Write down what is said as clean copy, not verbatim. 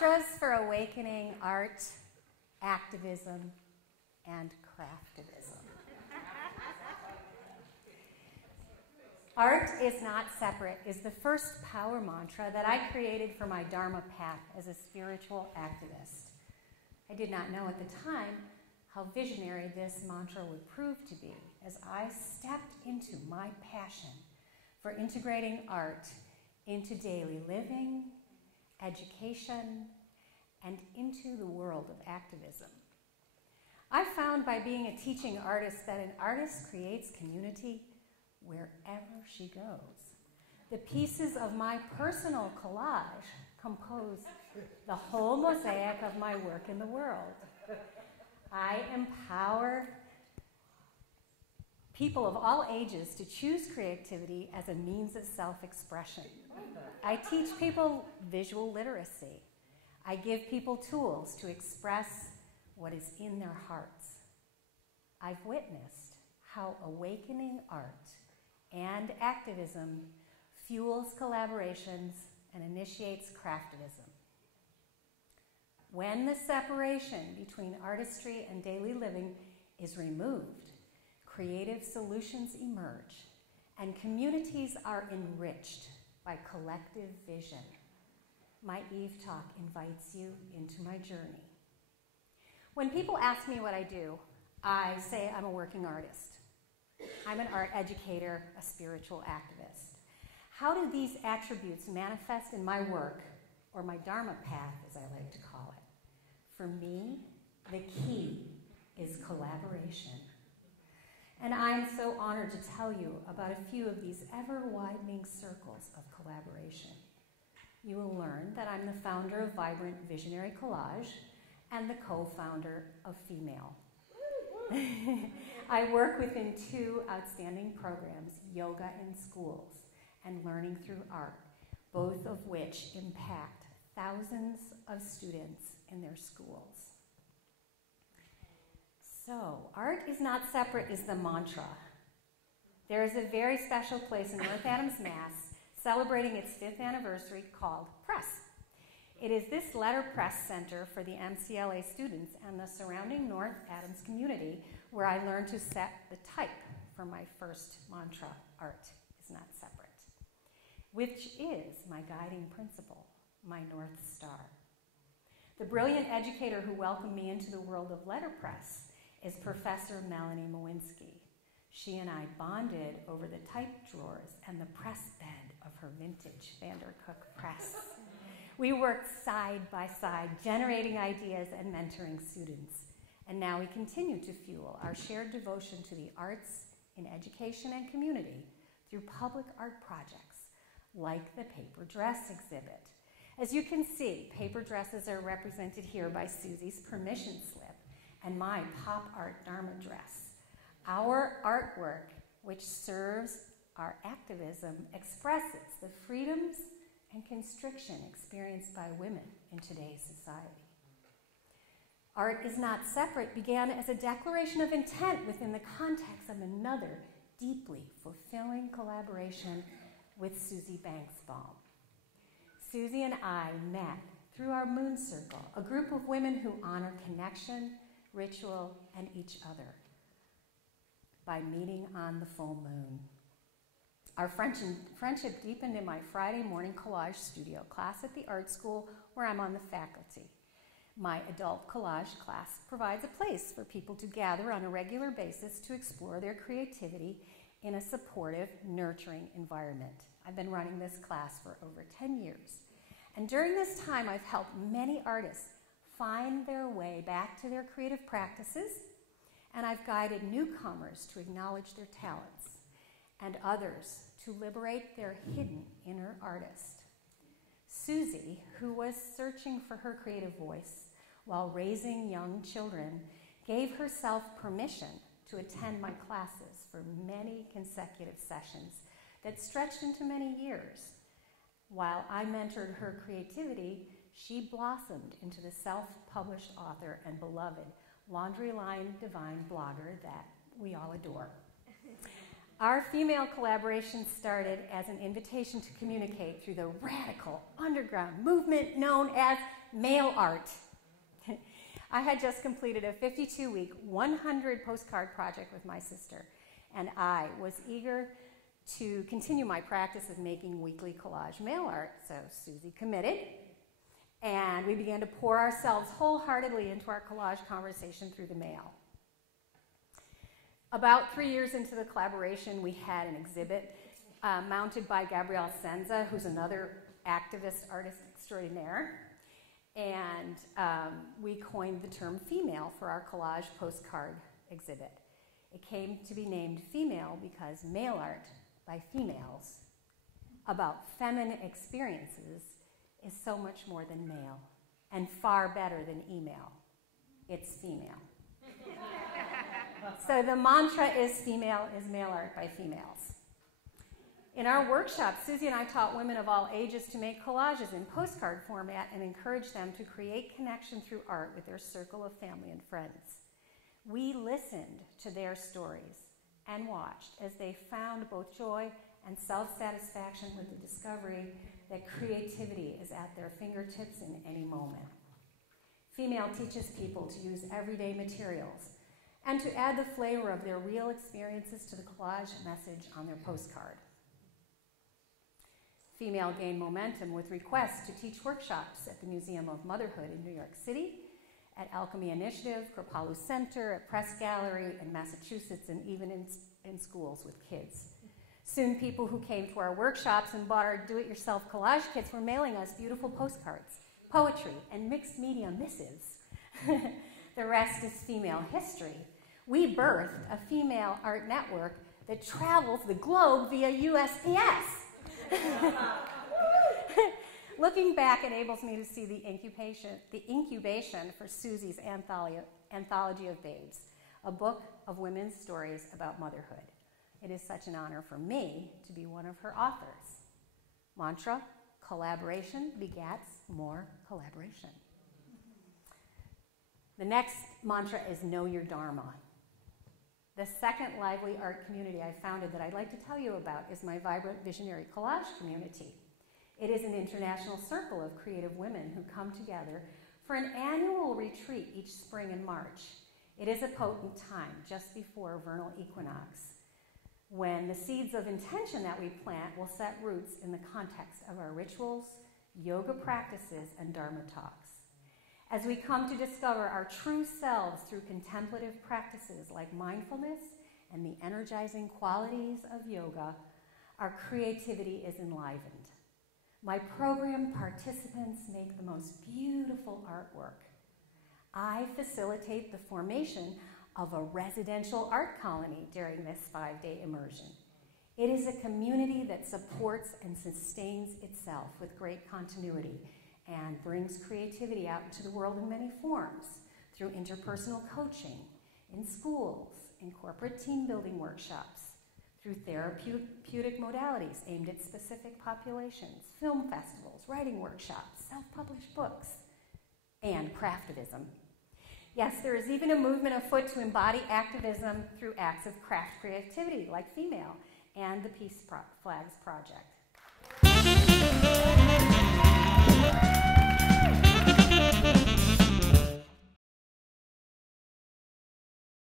Mantras for awakening art, activism, and craftivism. Art is not separate is the first power mantra that I created for my Dharma path as a spiritual activist. I did not know at the time how visionary this mantra would prove to be as I stepped into my passion for integrating art into daily living, education, and into the world of activism. I found by being a teaching artist that an artist creates community wherever she goes. The pieces of my personal collage compose the whole mosaic of my work in the world. I empower people of all ages to choose creativity as a means of self-expression. I teach people visual literacy. I give people tools to express what is in their hearts. I've witnessed how awakening art and activism fuels collaborations and initiates craftivism. When the separation between artistry and daily living is removed, creative solutions emerge and communities are enriched by collective vision. My Eve Talk invites you into my journey. When people ask me what I do, I say I'm a working artist. I'm an art educator, a spiritual activist. How do these attributes manifest in my work, or my Dharma path, as I like to call it? For me, the key is collaboration. And I'm so honored to tell you about a few of these ever-widening circles of collaboration. You will learn that I'm the founder of Vibrant Visionary Collage and the co-founder of Female. I work within two outstanding programs, Yoga in Schools and Learning Through Art, both of which impact thousands of students in their schools. So, art is not separate is the mantra. There is a very special place in North Adams, Mass, celebrating its 5th anniversary called Press. It is this letterpress center for the MCLA students and the surrounding North Adams community where I learned to set the type for my first mantra, art is not separate, which is my guiding principle, my North Star. The brilliant educator who welcomed me into the world of letterpress is Professor Melanie Mowinski. She and I bonded over the type drawers and the press bed of her vintage Vandercook press. We worked side by side, generating ideas and mentoring students. And now we continue to fuel our shared devotion to the arts in education and community through public art projects like the paper dress exhibit. As you can see, paper dresses are represented here by Susie's permission slip and my pop art Dharma dress. Our artwork, which serves our activism, expresses the freedoms and constriction experienced by women in today's society. Art is not separate began as a declaration of intent within the context of another deeply fulfilling collaboration with Susie Banksbaum. Susie and I met through our Moon Circle, a group of women who honor connection, ritual, and each other by meeting on the full moon. Our friendship deepened in my Friday morning collage studio class at the art school where I'm on the faculty. My adult collage class provides a place for people to gather on a regular basis to explore their creativity in a supportive, nurturing environment. I've been running this class for over 10 years. And during this time, I've helped many artists find their way back to their creative practices, and I've guided newcomers to acknowledge their talents and others to liberate their hidden inner artist. Susie, who was searching for her creative voice while raising young children, gave herself permission to attend my classes for many consecutive sessions that stretched into many years. While I mentored her creativity, she blossomed into the self-published author and beloved Laundry Line Divine blogger that we all adore. Our female collaboration started as an invitation to communicate through the radical underground movement known as Mail art. I had just completed a 52-week, 100 postcard project with my sister, and I was eager to continue my practice of making weekly collage mail art. So Susie committed, and we began to pour ourselves wholeheartedly into our collage conversation through the mail. About 3 years into the collaboration, we had an exhibit mounted by Arp Sandel, who's another activist artist extraordinaire, and we coined the term female for our collage postcard exhibit. It came to be named Female because mail art by females about feminine experiences is so much more than male and far better than email. It's female. So the mantra is female is mail art by females. In our workshop, Susie and I taught women of all ages to make collages in postcard format and encouraged them to create connection through art with their circle of family and friends. We listened to their stories and watched as they found both joy and self-satisfaction with the discovery that creativity is at their fingertips in any moment. Female teaches people to use everyday materials and to add the flavor of their real experiences to the collage message on their postcard. Female gained momentum with requests to teach workshops at the Museum of Motherhood in New York City, at Alchemy Initiative, Kripalu Center, at Press Gallery in Massachusetts, and even in schools with kids. Soon people who came to our workshops and bought our do-it-yourself collage kits were mailing us beautiful postcards, poetry, and mixed media missives. The rest is female history. We birthed a female art network that travels the globe via USPS. Looking back enables me to see the incubation for Susie's Anthology of Babes, a book of women's stories about motherhood. It is such an honor for me to be one of her authors. Mantra, collaboration begats more collaboration. The next mantra is know your dharma. The second lively art community I founded that I'd like to tell you about is my vibrant visionary collage community. It is an international circle of creative women who come together for an annual retreat each spring and March. It is a potent time just before vernal equinox, when the seeds of intention that we plant will set roots in the context of our rituals, yoga practices, and dharma talks. As we come to discover our true selves through contemplative practices like mindfulness and the energizing qualities of yoga, our creativity is enlivened. My program participants make the most beautiful artwork. I facilitate the formation of a residential art colony during this 5-day immersion. It is a community that supports and sustains itself with great continuity and brings creativity out into the world in many forms, through interpersonal coaching, in schools, in corporate team building workshops, through therapeutic modalities aimed at specific populations, film festivals, writing workshops, self-published books, and craftivism. Yes, there is even a movement afoot to embody activism through acts of craft creativity, like Female and the Peace Flags Project.